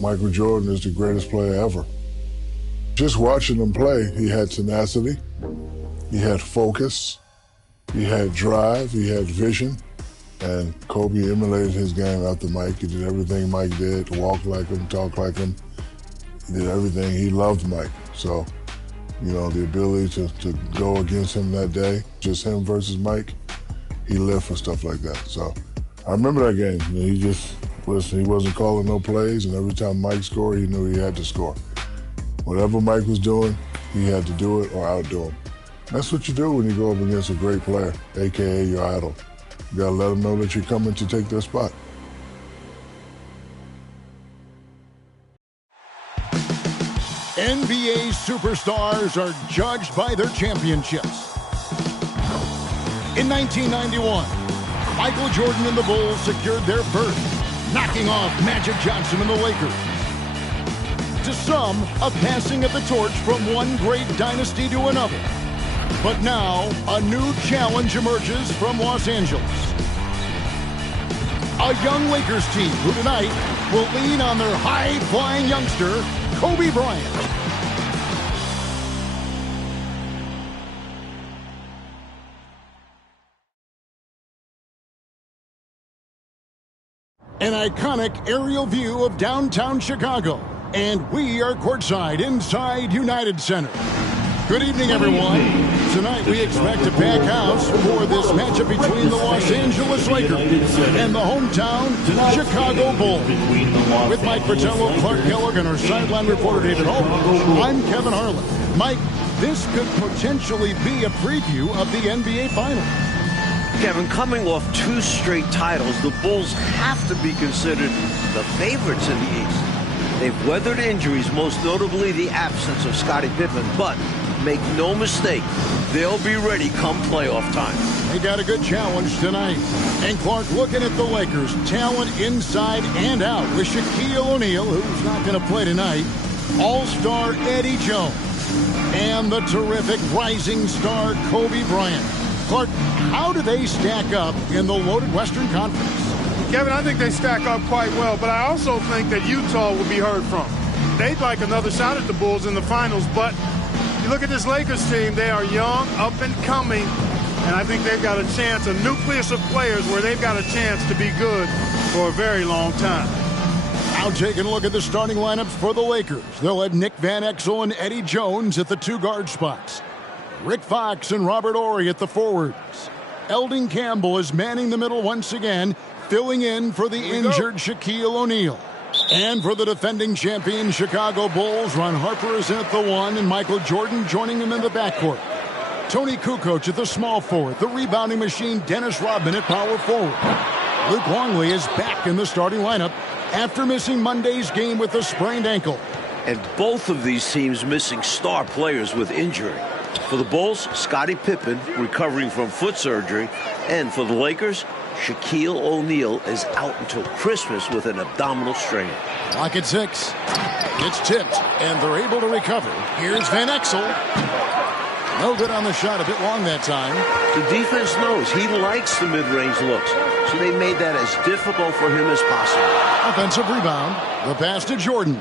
Michael Jordan is the greatest player ever. Just watching him play, he had tenacity, he had focus, he had drive, he had vision, and Kobe emulated his game after Mike. He did everything Mike did, walk like him, talk like him. He did everything. He loved Mike. So, you know, the ability to go against him that day, just him versus Mike, he lived for stuff like that. So I remember that game. You know, he wasn't calling no plays, and every time Mike scored, he knew he had to score. Whatever Mike was doing, he had to do it or outdo him. That's what you do when you go up against a great player, AKA your idol. You gotta let them know that you're coming to take their spot. NBA superstars are judged by their championships. In 1991, Michael Jordan and the Bulls secured their first, knocking off Magic Johnson and the Lakers. To some, a passing of the torch from one great dynasty to another. But now, a new challenge emerges from Los Angeles. A young Lakers team who tonight will lean on their high-flying youngster, Kobe Bryant. An iconic aerial view of downtown Chicago. And we are courtside inside United Center. Good evening, everyone. Tonight we expect a packed house for this matchup between the Los Angeles Lakers and the hometown Chicago Bulls. With Mike Fratello, Clark Kellogg, and our sideline reporter David Holt, I'm Kevin Harlan. Mike, this could potentially be a preview of the NBA Finals. Kevin, coming off 2 straight titles, the Bulls have to be considered the favorites in the East. They've weathered injuries, most notably the absence of Scottie Pippen, but make no mistake, they'll be ready come playoff time. They got a good challenge tonight. And Clark, looking at the Lakers, talent inside and out with Shaquille O'Neal, who's not going to play tonight, all-star Eddie Jones, and the terrific rising star Kobe Bryant. Clark, how do they stack up in the loaded Western Conference? Kevin, I think they stack up quite well, but I also think that Utah will be heard from. They'd like another shot at the Bulls in the finals, but you look at this Lakers team, they are young, up and coming, and I think they've got a chance, a nucleus of players where they've got a chance to be good for a very long time. Now taking a look at the starting lineups for the Lakers. They'll have Nick Van Exel and Eddie Jones at the 2 guard spots. Rick Fox and Robert Horry at the forwards. Eldon Campbell is manning the middle once again, filling in for the injured Shaquille O'Neal. And for the defending champion Chicago Bulls, Ron Harper is in at the 1 and Michael Jordan joining him in the backcourt. Tony Kukoc at the small forward, the rebounding machine Dennis Rodman at power forward. Luke Longley is back in the starting lineup after missing Monday's game with a sprained ankle. And both of these teams missing star players with injury. For the Bulls, Scottie Pippen recovering from foot surgery, and for the Lakers, Shaquille O'Neal is out until Christmas with an abdominal strain. Clock at 6. It's tipped, and they're able to recover. Here's Van Exel. No good on the shot, a bit long that time. The defense knows he likes the mid-range looks, so they made that as difficult for him as possible. Offensive rebound. The pass to Jordan.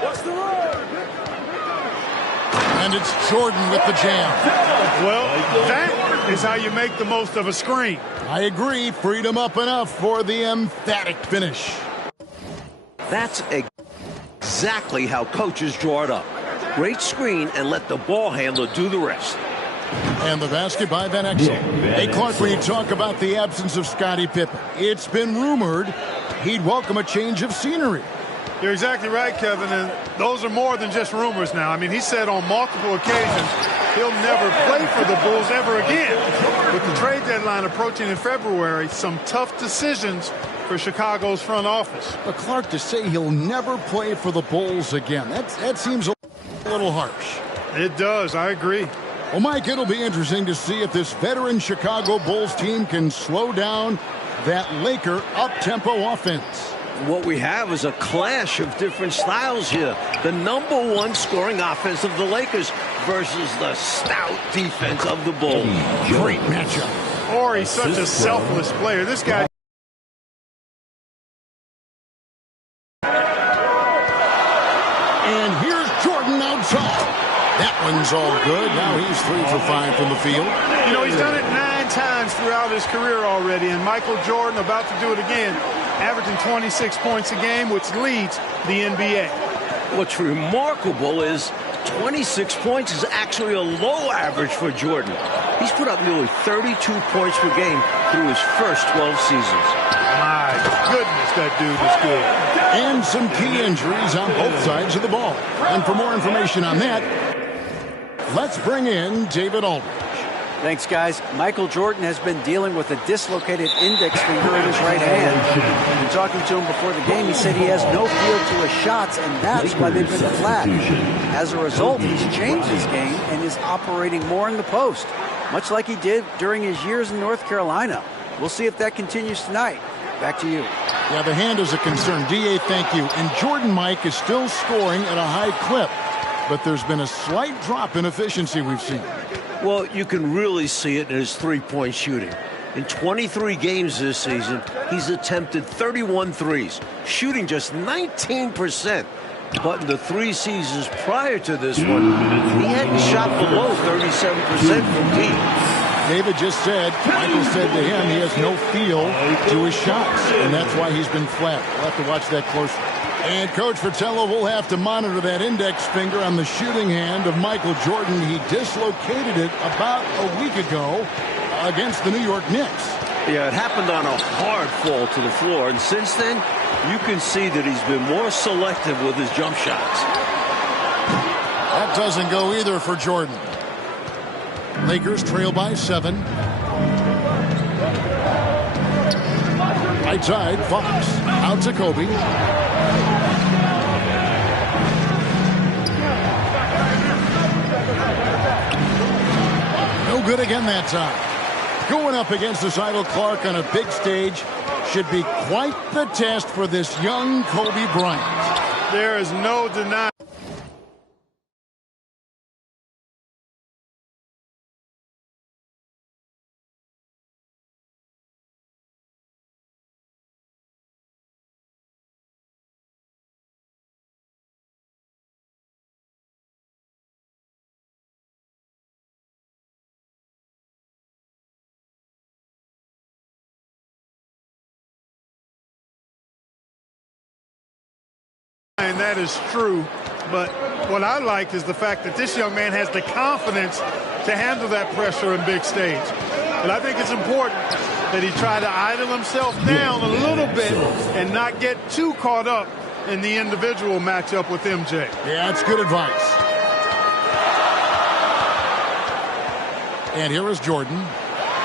What's the word? And it's Jordan with the jam. Well, that is how you make the most of a screen. I agree. Freed him up enough for the emphatic finish. That's exactly how coaches draw it up. Great screen and let the ball handler do the rest. And the basket by Van Exel. Hey, Clark, when you talk about the absence of Scottie Pippen, it's been rumored he'd welcome a change of scenery. You're exactly right, Kevin, and those are more than just rumors now. I mean, he said on multiple occasions he'll never play for the Bulls ever again. With the trade deadline approaching in February, some tough decisions for Chicago's front office. But Clark, to say he'll never play for the Bulls again, that seems a little harsh. It does, I agree. Well, Mike, it'll be interesting to see if this veteran Chicago Bulls team can slow down that Laker up-tempo offense. What we have is a clash of different styles here. The #1 scoring offense of the Lakers versus the stout defense of the Bulls. Great matchup. Or he's such a selfless player. This guy one's all good. Now he's 3 for 5 from the field. You know, he's done it 9 times throughout his career already, and Michael Jordan about to do it again, averaging 26 points a game, which leads the NBA. What's remarkable is 26 points is actually a low average for Jordan. He's put up nearly 32 points per game through his first 12 seasons. My goodness, that dude is good. And some key injuries on both sides of the ball. And for more information on that, let's bring in David Aldridge. Thanks, guys. Michael Jordan has been dealing with a dislocated index finger in his right hand. In talking to him before the game, he said he has no feel to his shots, and that's why they've been flat. As a result, he's changed his game and is operating more in the post, much like he did during his years in North Carolina. We'll see if that continues tonight. Back to you. Yeah, the hand is a concern. D.A., thank you. And Jordan, Mike, is still scoring at a high clip, but there's been a slight drop in efficiency we've seen. Well, you can really see it in his three-point shooting. In 23 games this season, he's attempted 31 threes, shooting just 19%. But in the 3 seasons prior to this one, he hadn't shot below 37% from deep. David just said, Michael said to him, he has no feel to his shots, and that's why he's been flat. We'll have to watch that closely. And Coach Fratello will have to monitor that index finger on the shooting hand of Michael Jordan. He dislocated it about a week ago against the New York Knicks. Yeah, it happened on a hard fall to the floor, and since then, you can see that he's been more selective with his jump shots. That doesn't go either for Jordan. Lakers trail by 7. Right side, Fox. Out to Kobe. No good again that time. Going up against the Idle Clark on a big stage should be quite the test for this young Kobe Bryant. There is no denying. And that is true, but what I like is the fact that this young man has the confidence to handle that pressure in big stage. But I think it's important that he try to idle himself down a little bit and not get too caught up in the individual matchup with MJ. Yeah, that's good advice. And here is Jordan.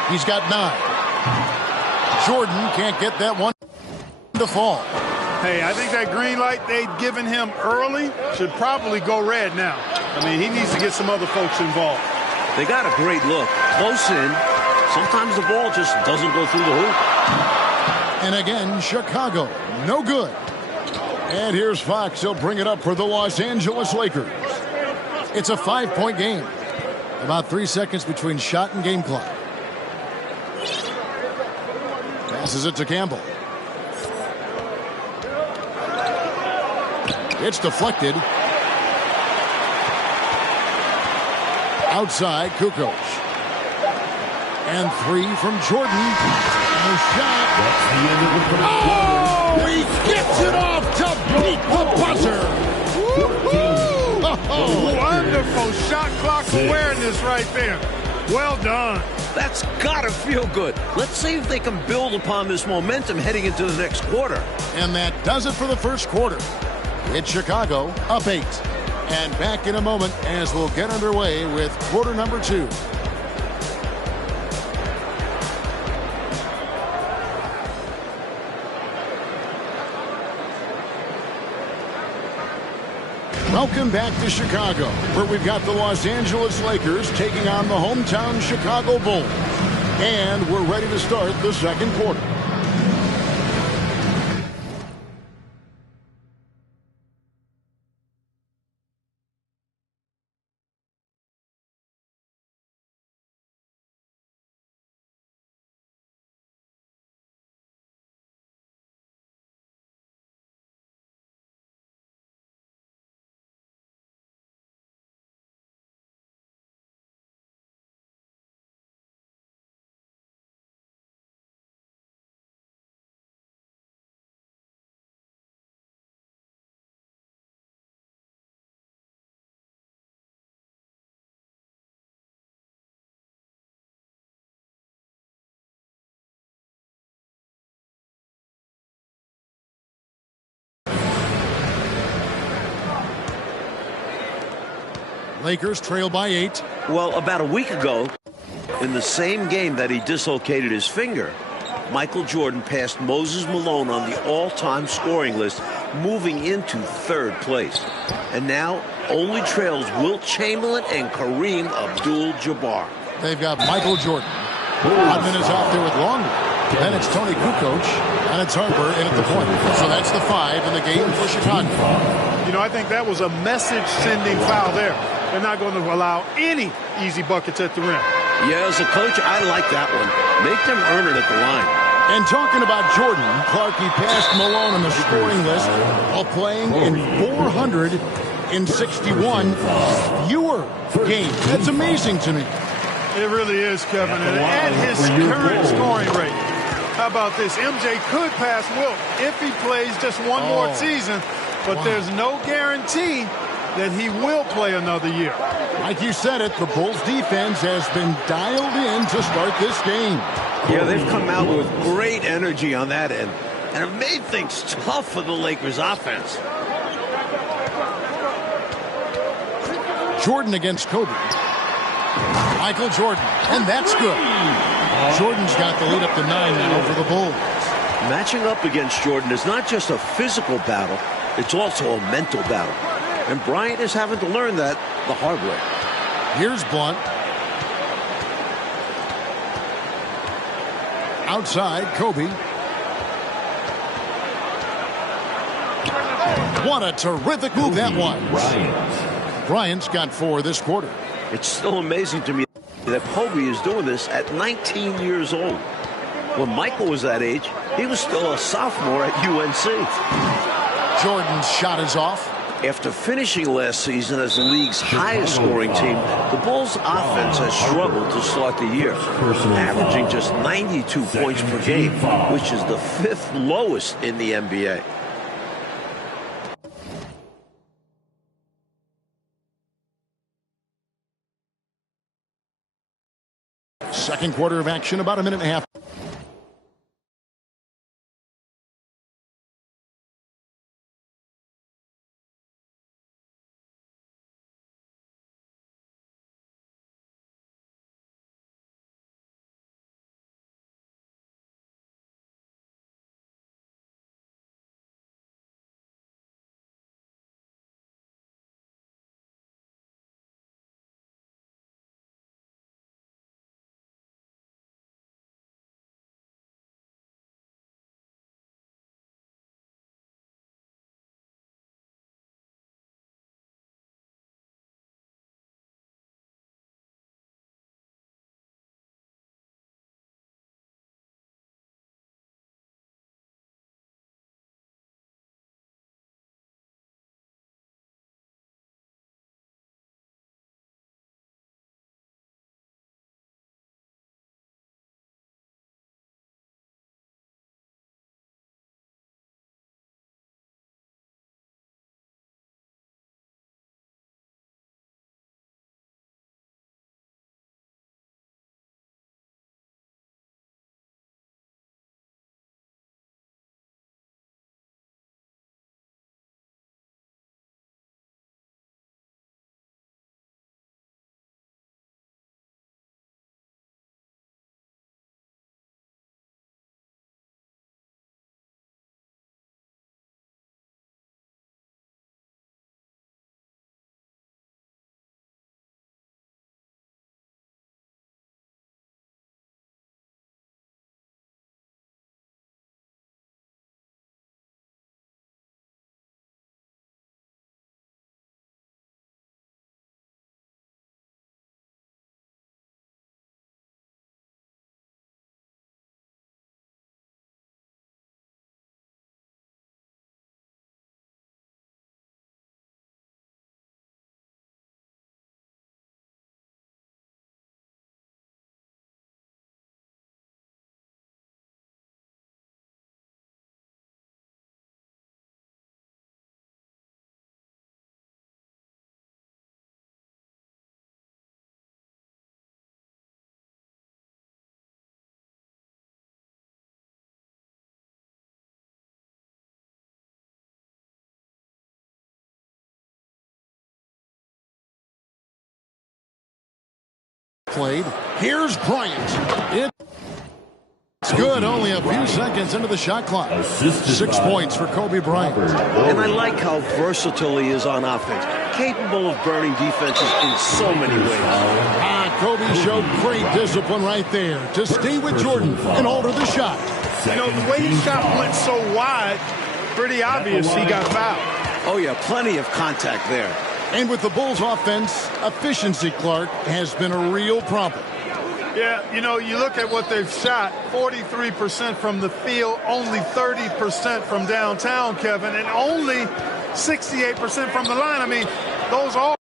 He's got 9. Jordan can't get that one to fall. Hey, I think that green light they'd given him early should probably go red now. I mean, he needs to get some other folks involved. They got a great look. Close in. Sometimes the ball just doesn't go through the hoop. And again, Chicago, no good. And here's Fox. He'll bring it up for the Los Angeles Lakers. It's a 5-point game. About 3 seconds between shot and game clock. Passes it to Campbell. It's deflected. Outside, Kukoc. And 3 from Jordan. And a shot. Oh, he gets it off to beat the buzzer. Oh, wonderful shot clock awareness right there. Well done. That's got to feel good. Let's see if they can build upon this momentum heading into the next quarter. And that does it for the first quarter. It's Chicago up 8. And back in a moment as we'll get underway with quarter number 2. Welcome back to Chicago, where we've got the Los Angeles Lakers taking on the hometown Chicago Bulls. And we're ready to start the second quarter. Lakers trail by 8. Well, about a week ago, in the same game that he dislocated his finger, Michael Jordan passed Moses Malone on the all-time scoring list, moving into 3rd place. And now only trails Wilt Chamberlain and Kareem Abdul-Jabbar. They've got Michael Jordan. Rodman is out there with Longley. Then it's Tony Kukoc, and it's Harper in at the point. So that's the 5 in the game for Chicago. You know, I think that was a message-sending foul there. They're not going to allow any easy buckets at the rim. Yeah, as a coach, I like that one. Make them earn it at the line. And talking about Jordan, Clarkie passed Malone on the scoring list while playing in 461 fewer games. That's amazing to me. It really is, Kevin. And at his current scoring rate, how about this? MJ could pass Wilt if he plays just one more season, but there's no guarantee that he will play another year. Like you said it, the Bulls defense has been dialed in to start this game. Yeah, they've come out with great energy on that end and have made things tough for the Lakers offense. Jordan against Kobe. Michael Jordan, and that's good. Jordan's got the lead up to 9 now for the Bulls. Matching up against Jordan is not just a physical battle, it's also a mental battle. And Bryant is having to learn that the hard way. Here's Blunt. Outside, Kobe. What a terrific move that was. Bryant's got 4 this quarter. It's still amazing to me that Kobe is doing this at 19 years old. When Michael was that age, he was still a sophomore at UNC. Jordan's shot is off. After finishing last season as the league's highest scoring team, the Bulls' offense has struggled to start the year, averaging just 92 points per game, which is the 5th lowest in the NBA. Second quarter of action, about a minute and a half. played. Here's Bryant. It's good, only a few seconds into the shot clock. 6 points for Kobe Bryant. And I like how versatile he is on offense, capable of burning defenses in so many ways. Kobe showed great discipline right there to stay with Jordan and alter the shot. You know, the way his shot went so wide, pretty obvious he got fouled. Oh, yeah, plenty of contact there. And with the Bulls offense, efficiency, Clark, has been a real problem. Yeah, you know, you look at what they've shot, 43% from the field, only 30% from downtown, Kevin, and only 68% from the line. I mean, those are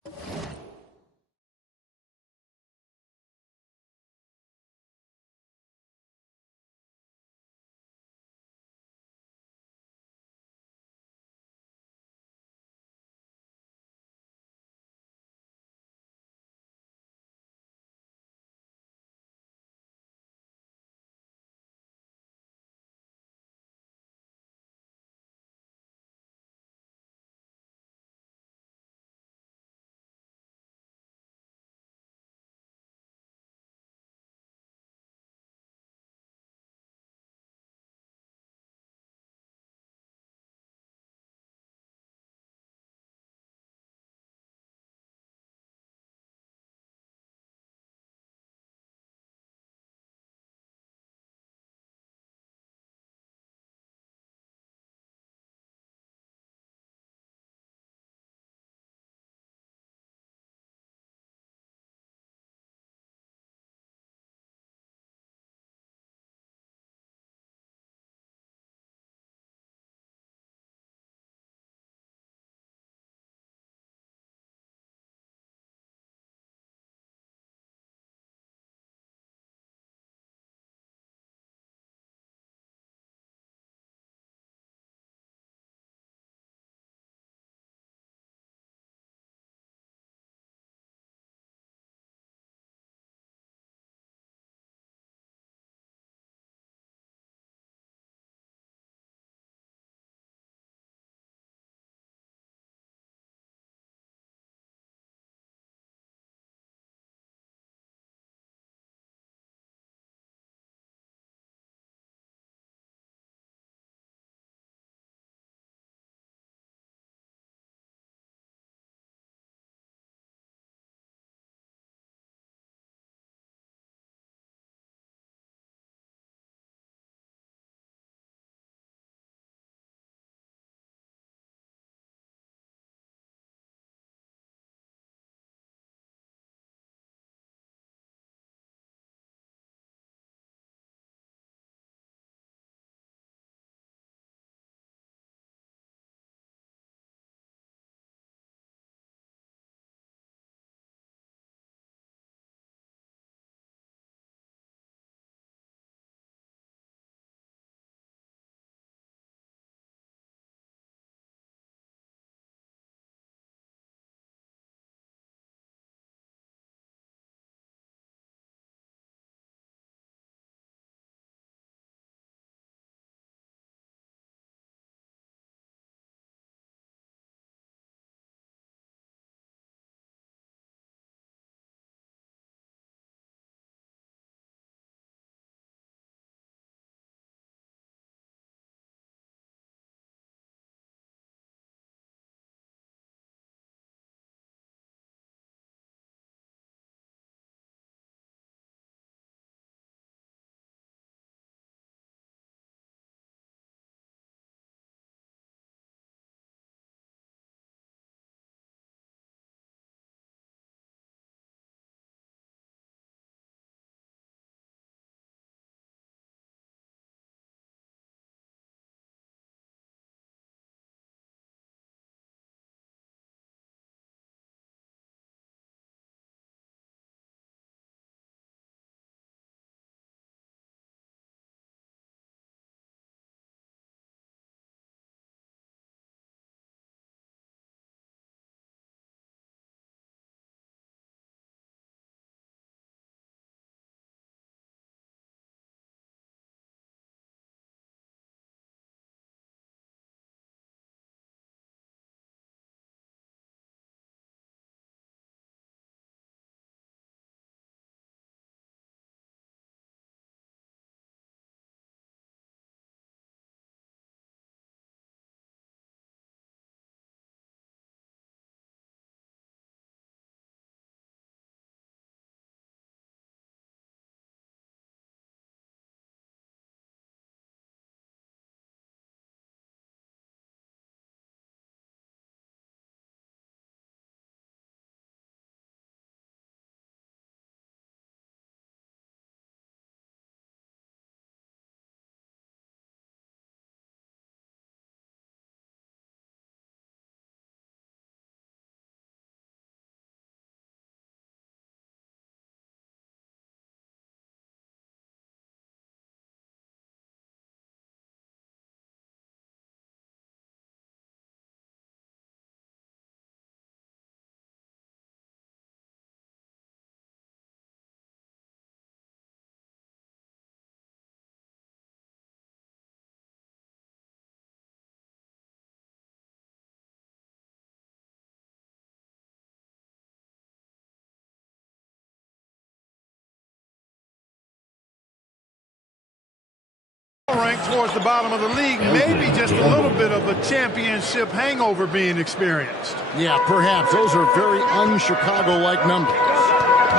towards the bottom of the league, maybe just a little bit of a championship hangover being experienced. Yeah, perhaps. Those are very un-Chicago-like numbers.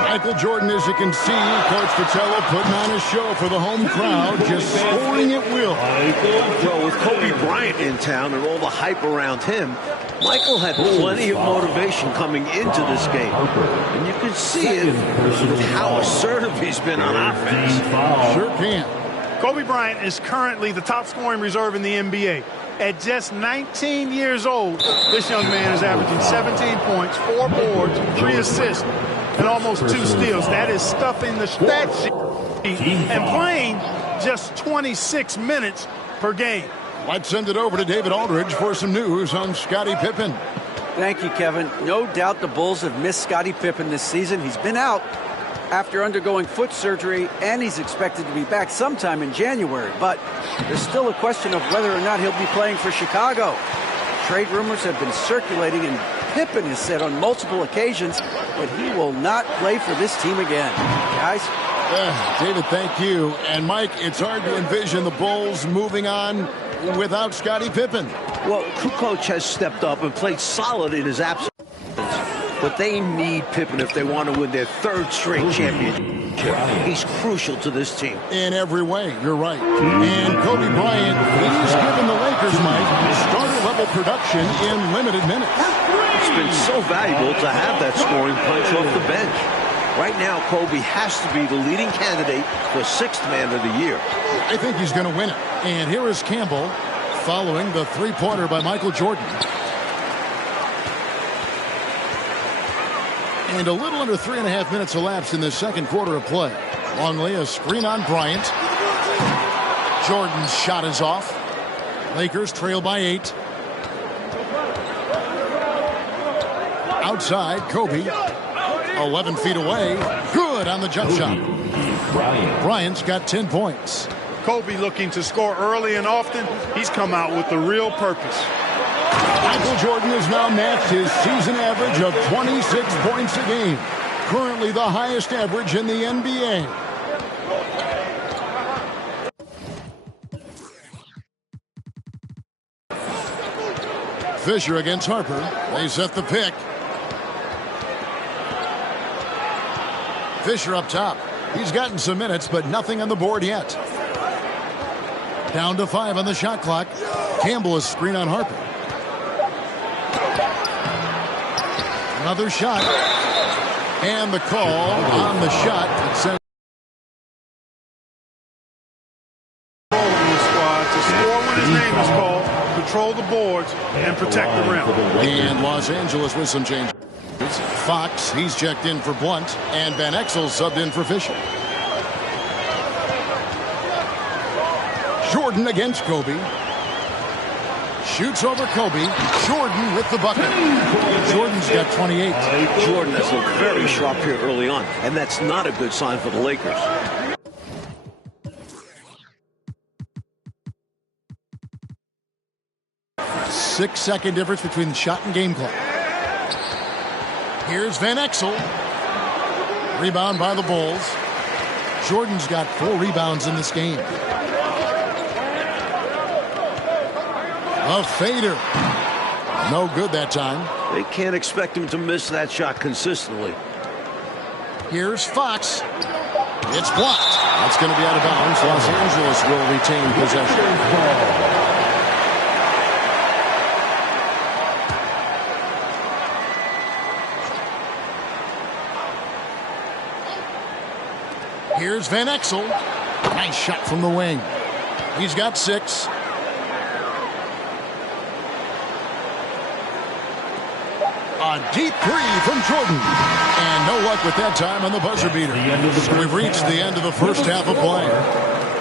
Michael Jordan, as you can see, Coach Fratello putting on a show for the home crowd, just scoring at will. Well, with Kobe Bryant in town and all the hype around him, Michael had plenty of motivation coming into this game. And you can see it with how assertive he's been on offense. Sure can. Kobe Bryant is currently the top scoring reserve in the NBA. At just 19 years old, this young man is averaging 17 points, 4 boards, 3 assists, and almost 2 steals. That is stuffing the stat sheet and playing just 26 minutes per game. Let's send it over to David Aldridge for some news on Scottie Pippen. Thank you, Kevin. No doubt the Bulls have missed Scottie Pippen this season. He's been out after undergoing foot surgery, and he's expected to be back sometime in January. But there's still a question of whether or not he'll be playing for Chicago. Trade rumors have been circulating, and Pippen has said on multiple occasions that he will not play for this team again. Guys? David, thank you. And Mike, it's hard to envision the Bulls moving on without Scottie Pippen. Well, Kukoc has stepped up and played solid in his absence. But they need Pippen if they want to win their 3rd straight championship. He's crucial to this team. In every way, you're right. And Kobe Bryant, he's given the Lakers, Mike, starter-level production in limited minutes. It's been so valuable to have that scoring punch off the bench. Right now, Kobe has to be the leading candidate for 6th man of the year. I think he's going to win it. And here is Campbell following the three-pointer by Michael Jordan. And a little under 3.5 minutes elapsed in the second quarter of play. Longley, a screen on Bryant. Jordan's shot is off. Lakers trail by 8. Outside, Kobe. 11 feet away. Good on the jump shot. Bryant's got 10 points. Kobe looking to score early and often. He's come out with the real purpose. Michael Jordan has now matched his season average of 26 points a game. Currently the highest average in the NBA. Fisher against Harper. They set the pick. Fisher up top. He's gotten some minutes, but nothing on the board yet. Down to 5 on the shot clock. Campbell is screen on Harper. Another shot. And the call on the shot. It says the squad to score when his name is called, control the boards, and protect the rim. And Los Angeles with some changes. Fox, he's checked in for Blunt, and Van Exel subbed in for Fisher. Jordan against Kobe. Shoots over Kobe. Jordan with the bucket. Jordan's got 28. Jordan has looked very sharp here early on, and that's not a good sign for the Lakers. Six-second difference between the shot and game clock. Here's Van Exel. Rebound by the Bulls. Jordan's got 4 rebounds in this game. A fader. No good that time. They can't expect him to miss that shot consistently. Here's Fox. It's blocked. That's going to be out of bounds. Los Angeles will retain possession. Here's Van Exel. Nice shot from the wing. He's got 6. A deep 3 from Jordan. And no luck with that time on the buzzer beater. So we've reached the end of the first half of play.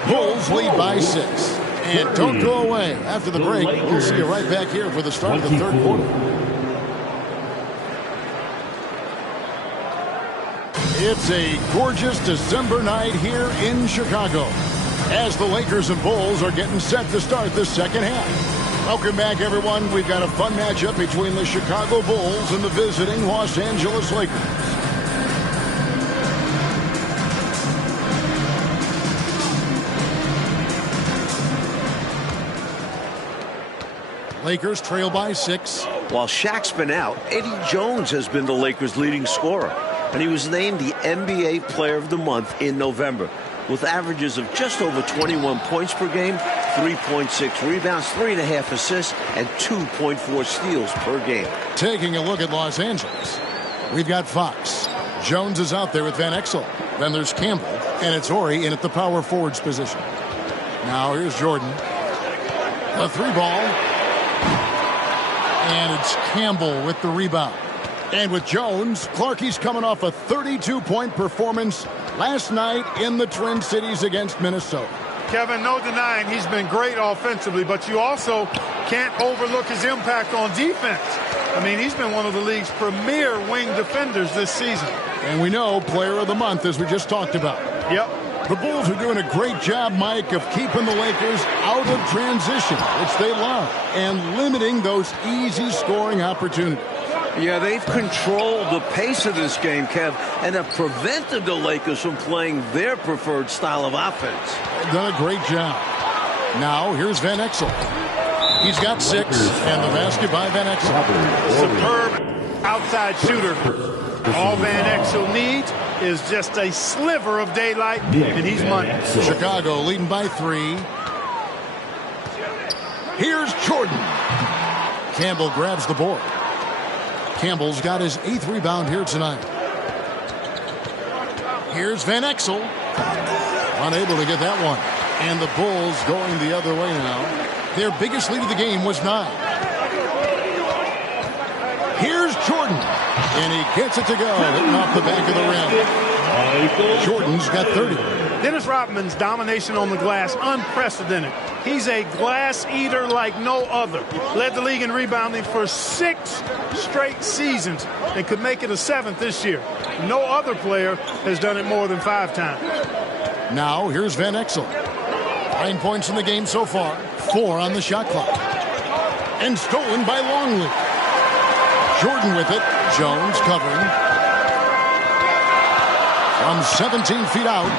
Bulls lead by 6. And don't go away. After the break, we'll see you right back here for the start of the third quarter. It's a gorgeous December night here in Chicago as the Lakers and Bulls are getting set to start the second half. Welcome back, everyone. We've got a fun matchup between the Chicago Bulls and the visiting Los Angeles Lakers. Lakers trail by 6. While Shaq's been out, Eddie Jones has been the Lakers' leading scorer, and he was named the NBA Player of the Month in November, with averages of just over 21 points per game, 3.6 rebounds, 3.5 assists, and 2.4 steals per game. Taking a look at Los Angeles, we've got Fox. Jones is out there with Van Exel. Then there's Campbell, and it's Horry in at the power forwards position. Now here's Jordan. The 3-ball. And it's Campbell with the rebound. And with Jones, Clarkie's coming off a 32-point performance last night in the Twin Cities against Minnesota. Kevin, no denying he's been great offensively, but you also can't overlook his impact on defense. I mean, he's been one of the league's premier wing defenders this season. And we know Player of the Month, as we just talked about. Yep. The Bulls are doing a great job, Mike, of keeping the Lakers out of transition, which they love, and limiting those easy scoring opportunities. Yeah, they've controlled the pace of this game, Kev, and have prevented the Lakers from playing their preferred style of offense. They've done a great job. Now, here's Van Exel. He's got 6, and the basket by Van Exel. Superb outside shooter. All Van Exel needs is just a sliver of daylight, and he's money. Chicago leading by 3. Here's Jordan. Campbell grabs the board. Campbell's got his 8th rebound here tonight. Here's Van Exel. Unable to get that one. And the Bulls going the other way now. Their biggest lead of the game was 9. Here's Jordan. And he gets it to go, hitting off the back of the rim. Jordan's got 30. Dennis Rodman's domination on the glass, unprecedented. He's a glass eater like no other. Led the league in rebounding for 6 straight seasons and could make it a 7th this year. No other player has done it more than 5 times. Now, here's Van Exel. 9 points in the game so far, 4 on the shot clock. And stolen by Longley. Jordan with it. Jones covering. From 17 feet out.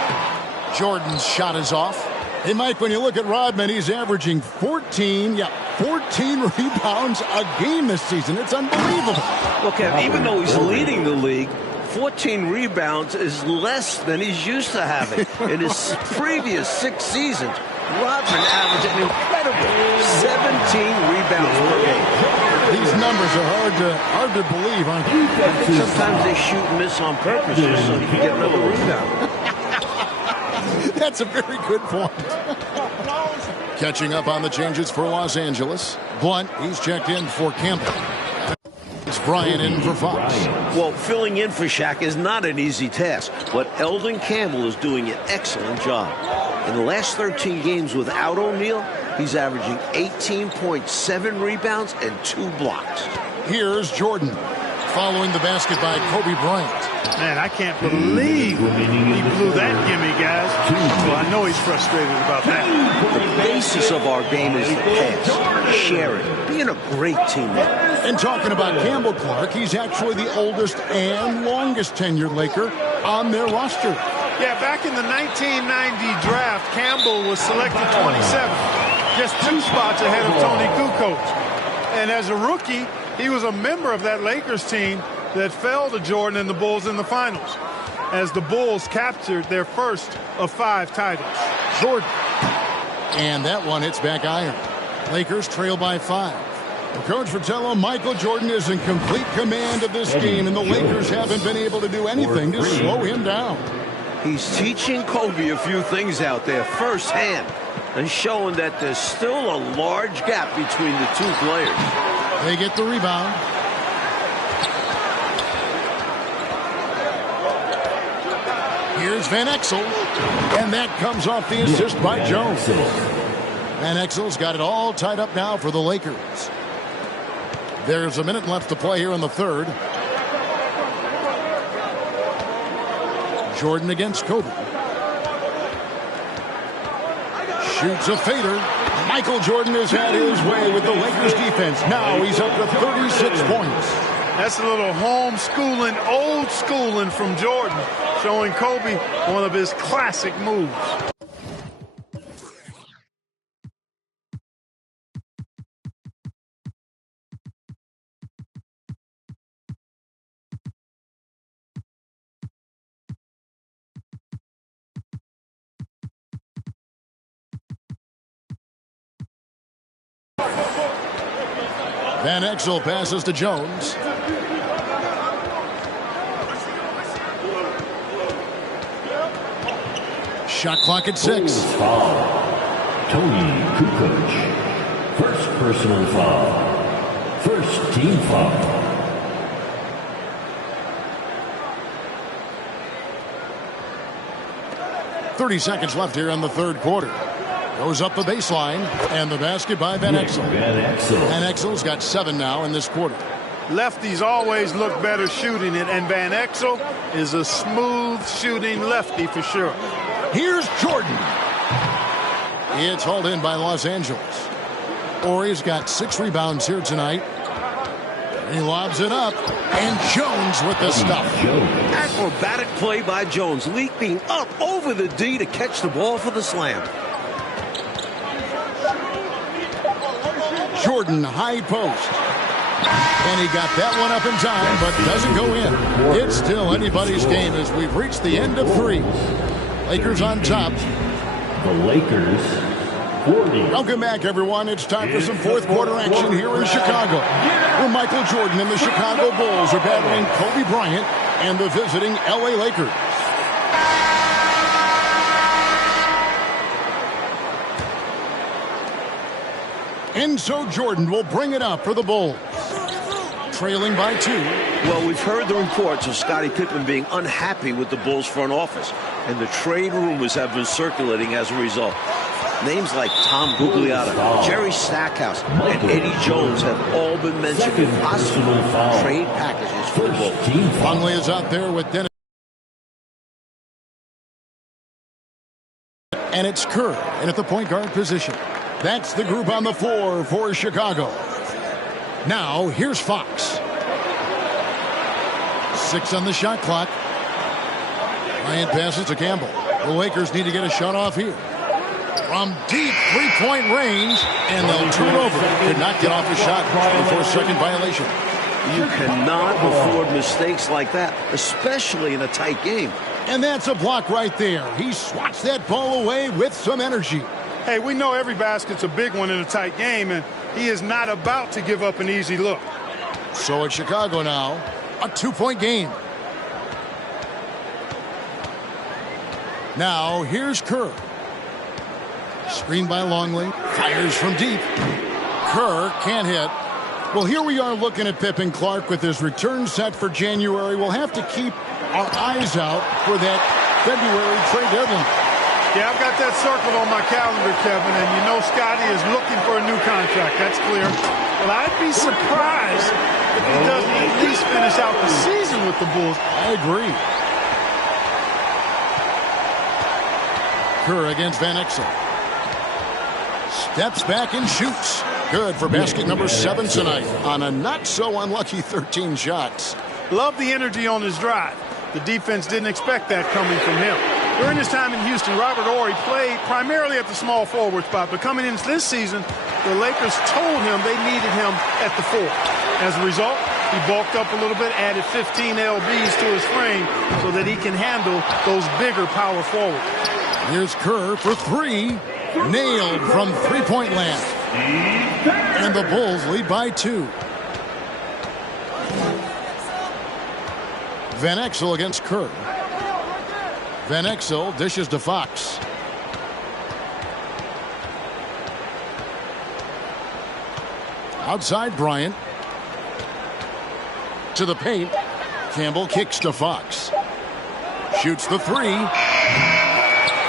Jordan's shot is off. Hey, Mike, when you look at Rodman, he's averaging 14 rebounds a game this season. It's unbelievable. Okay, even though he's leading the league, 14 rebounds is less than he's used to having. In his previous 6 seasons, Rodman averaged an incredible 17 rebounds per game. These numbers are hard to believe, aren't they? Sometimes they shoot and miss on purpose just so he can get another rebound. That's a very good point. Catching up on the changes for Los Angeles. Blunt, he's checked in for Campbell. It's Bryant in for Fox. Well, filling in for Shaq is not an easy task, but Eldon Campbell is doing an excellent job. In the last 13 games without O'Neal, he's averaging 18.7 rebounds and 2 blocks. Here's Jordan, following the basket by Kobe Bryant. Man, I can't believe he blew that gimme, guys. Well, I know he's frustrated about that. The basis of our game is the pass, sharing, being a great teammate. And talking about Campbell, Clark, he's actually the oldest and longest tenured Laker on their roster. Yeah, back in the 1990 draft, Campbell was selected 27th, just 2 spots ahead of Tony Kukoc. And as a rookie, he was a member of that Lakers team that fell to Jordan and the Bulls in the finals, as the Bulls captured their first of 5 titles. Jordan. And that one hits back iron. Lakers trail by 5. Well, Coach Fratello, Michael Jordan is in complete command of this game, and the Lakers haven't been able to do anything to slow him down. He's teaching Kobe a few things out there firsthand and showing that there's still a large gap between the 2 players. They get the rebound. Here's Van Exel, and that comes off the assist by Jones. Van Exel's got it all tied up now for the Lakers. There's a minute left to play here in the 3rd. Jordan against Kobe. Shoots a fader. Michael Jordan has had his way with the Lakers defense. Now he's up to 36 points. That's a little homeschooling, old schooling from Jordan, showing Kobe one of his classic moves. Van Exel passes to Jones. Shot clock at 6. Foul. Tony Kukoc. First personal foul. First team foul. .30 seconds left here in the third quarter. Goes up the baseline, and the basket by Van Exel. Van Exel's got 7 now in this quarter. Lefties always look better shooting it, and Van Exel is a smooth shooting lefty for sure. Here's Jordan. It's hauled in by Los Angeles. Horry's got 6 rebounds here tonight. He lobs it up, and Jones with the stuff. Acrobatic play by Jones, leaping up over the D to catch the ball for the slam. Jordan, high post. And he got that one up in time, but doesn't go in. It's still anybody's game as we've reached the end of 3. Lakers on top. The Lakers, 40. Welcome back, everyone. It's time for some fourth quarter action here in Chicago, where Michael Jordan and the Chicago Bulls are battling Kobe Bryant and the visiting LA Lakers. And so Jordan will bring it up for the Bulls. Trailing by 2. Well, we've heard the reports of Scottie Pippen being unhappy with the Bulls front office, and the trade rumors have been circulating as a result. Names like Tom Gugliotta, Jerry Stackhouse, and Eddie Jones have all been mentioned in possible trade packages for the Bulls. Longley is out there with Dennis. And it's Kerr in at the point guard position. That's the group on the floor for Chicago. Now, here's Fox. 6 on the shot clock. Bryant passes to Campbell. The Lakers need to get a shot off here. From deep three-point range, and they'll turn over. Could not get off the shot before second violation. You cannot afford mistakes like that, especially in a tight game. And that's a block right there. He swats that ball away with some energy. Hey, we know every basket's a big one in a tight game, and he is not about to give up an easy look. So at Chicago now, a 2-point game. Now, here's Kerr. Screened by Longley. Fires from deep. Kerr can't hit. Well, here we are looking at Pippen Clark with his return set for January. We'll have to keep our eyes out for that February trade deadline. Yeah, I've got that circled on my calendar, Kevin, and you know Scotty is looking for a new contract. That's clear. But I'd be surprised if he doesn't at least finish out the season with the Bulls. I agree. Kerr against Van Exel. Steps back and shoots. Good for basket number 7 tonight on a not-so-unlucky 13 shots. Love the energy on his drive. The defense didn't expect that coming from him. During his time in Houston, Robert Horry played primarily at the small forward spot, but coming into this season, the Lakers told him they needed him at the 4. As a result, he bulked up a little bit, added 15 lbs to his frame so that he can handle those bigger power forwards. Here's Kerr for 3. Nailed from three-point land. And the Bulls lead by 2. Van Exel against Kerr. Van Exel dishes to Fox. Outside Bryant. To the paint. Campbell kicks to Fox. Shoots the 3.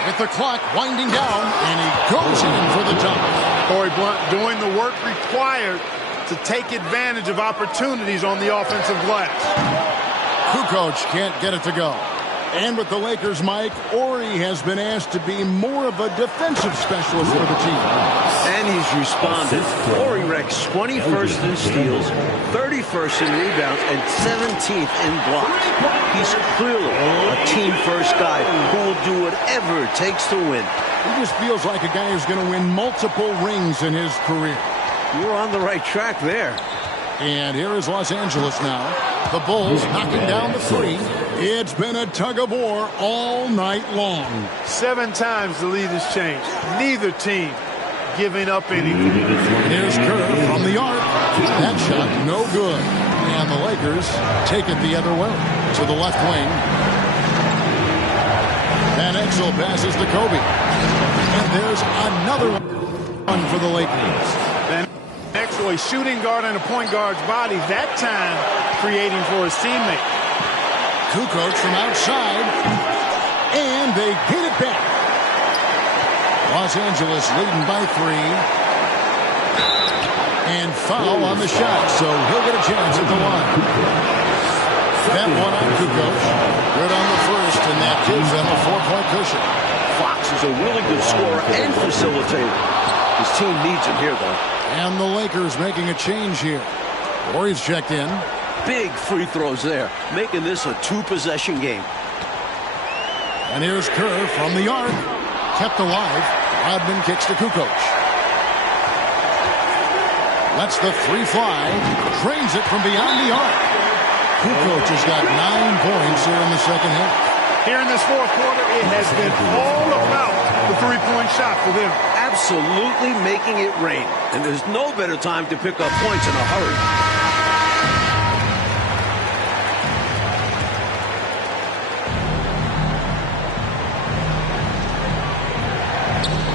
With the clock winding down, and he goes in for the dunk. Corey Blunt doing the work required to take advantage of opportunities on the offensive glass. Kukoc can't get it to go. And with the Lakers, Mike, Horry has been asked to be more of a defensive specialist for the team. And he's responded. Horry ranks 21st in steals, 31st in rebounds, and 17th in blocks. He's clearly a team-first guy who will do whatever it takes to win. He just feels like a guy who's going to win multiple rings in his career. You're on the right track there. And here is Los Angeles now. The Bulls knocking down the 3. It's been a tug-of-war all night long. 7 times the lead has changed. Neither team giving up anything. Here's Kerr from the arc. That no good. And the Lakers take it the other way to the left wing. Van Exel passes to Kobe. And there's another one for the Lakers. Van Exel, a shooting guard and a point guard's body, that time creating for his teammate. Kukoc from outside. And they get it back. Los Angeles leading by 3. And foul on the shot, so he'll get a chance at the line. That one on Kukoc. Good on the first, and that gives them a 4-point cushion. Fox is a really good scorer and facilitator. His team needs him here, though. And the Lakers making a change here. Warriors checked in. Big free throws there, making this a 2-possession game. And here's Kerr from the arc. Kept alive. Rodman kicks to Kukoc. Lets the 3 fly. Drains it from beyond the arc. Kukoc has got 9 points here in the second half. Here in this fourth quarter, it has been all about the three-point shot for them. Absolutely making it rain. And there's no better time to pick up points in a hurry.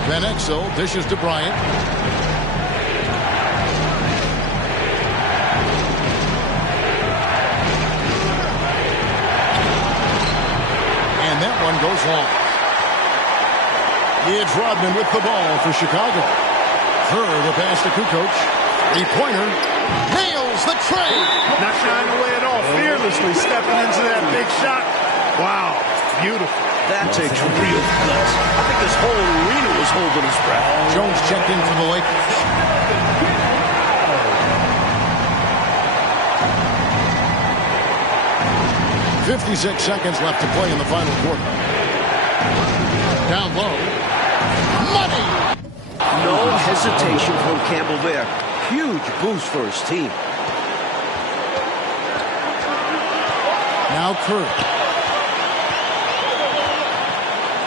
Van Exel dishes to Bryant. And that one goes long. It's Rodman with the ball for Chicago. Kerr the pass to Kukoc. 3-pointer. Nails the tray. Not shying away at all. Fearlessly stepping into that big shot. Wow. Beautiful. That takes real guts. I think this whole arena was holding his breath. Jones checked in for the Lakers. .56 seconds left to play in the final quarter. Down low. Money! No hesitation from Campbell there. Huge boost for his team. Now Kerr.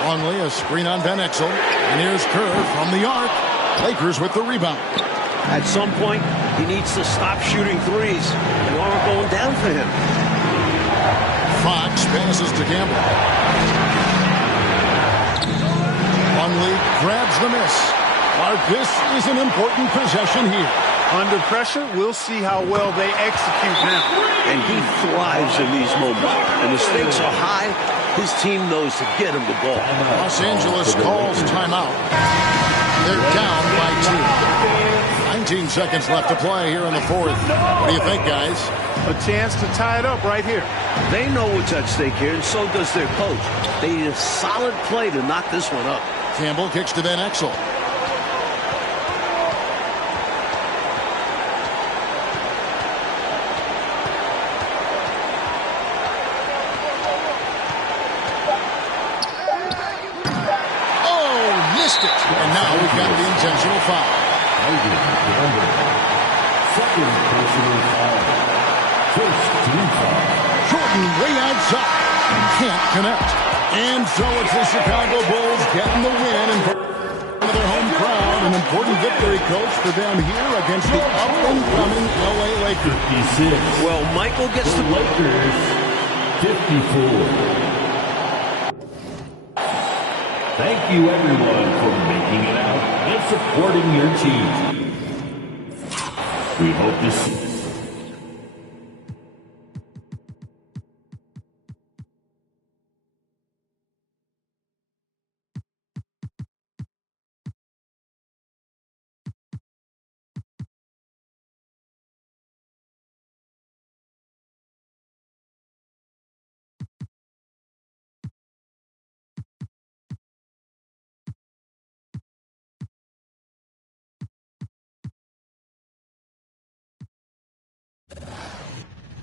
Longley, a screen on Van Exel. And here's Kerr from the arc. Lakers with the rebound. At some point, he needs to stop shooting threes. They aren't going down for him. Fox passes to Campbell. Longley grabs the miss. Clark, this is an important possession here. Under pressure, we'll see how well they execute now. And he thrives in these moments. And the stakes are high. His team knows to get him the ball. Los Angeles calls timeout. They're down by 2. 19 seconds left to play here in the fourth. What do you think, guys? A chance to tie it up right here. They know what's at stake here, and so does their coach. They need a solid play to knock this one up. Campbell kicks to Van Exel. And now we've got the intentional foul. Second personal foul. First team foul. Jordan way outside. Can't connect. And so it's the Chicago Bulls getting the win in front of their home crowd. An important victory, coach, for them here against the up-and-coming LA Lakers. 56. Well, Michael gets the Lakers. 54. Thank you, everyone, for making it out and supporting your team. We hope to see